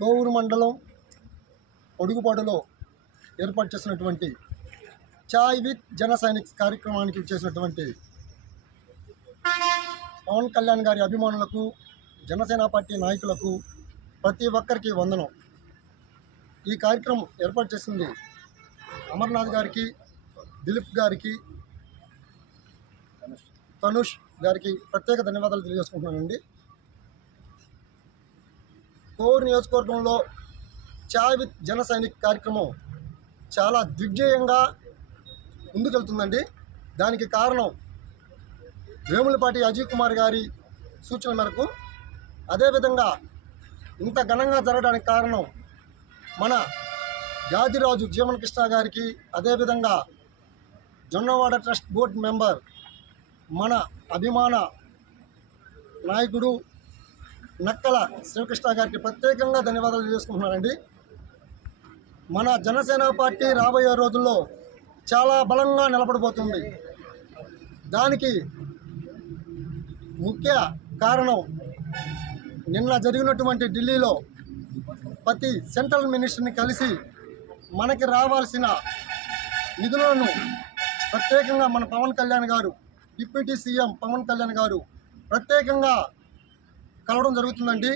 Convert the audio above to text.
కోవూరు మండలం పొడుగుపాడులో ఏర్పాటు చేసినటువంటి చాయ్ విత్ జన సైనిక్ కార్యక్రమానికి చేసినటువంటి పవన్ కళ్యాణ్ గారి అభిమానులకు, జనసేన పార్టీ నాయకులకు ప్రతి ఒక్కరికి వందనం. ఈ కార్యక్రమం ఏర్పాటు చేసింది అమర్నాథ్ గారికి, దిలీప్ గారికి, తనుష్ గారికి ప్రత్యేక ధన్యవాదాలు తెలియజేసుకుంటున్నానండి. కోవూరు నియోజకవర్గంలో చాయ్ విత్ జన సైనిక్ కార్యక్రమం చాలా దిగ్విజయంగా ముందుకెళ్తుందండి. దానికి కారణం వేములపాటి అజయ్ కుమార్ గారి సూచన మేరకు, అదేవిధంగా ఇంత ఘనంగా జరగడానికి కారణం మన యాదిరాజు జీవన్ కృష్ణ గారికి, అదేవిధంగా జొన్నవాడ ట్రస్ట్ బోర్డు మెంబర్ మన అభిమాన నాయకుడు నక్కల శివకృష్ణ గారికి ప్రత్యేకంగా ధన్యవాదాలు తెలియజేసుకుంటున్నానండి. మన జనసేన పార్టీ రాబోయే రోజుల్లో చాలా బలంగా నిలబడబోతుంది. దానికి ముఖ్య కారణం నిన్న జరిగినటువంటి ఢిల్లీలో ప్రతి సెంట్రల్ మినిస్టర్ని కలిసి మనకి రావాల్సిన నిధులను ప్రత్యేకంగా మన పవన్ కళ్యాణ్ గారు, డిప్యూటీ సీఎం పవన్ కళ్యాణ్ గారు ప్రత్యేకంగా కలవడం జరుగుతుందండి.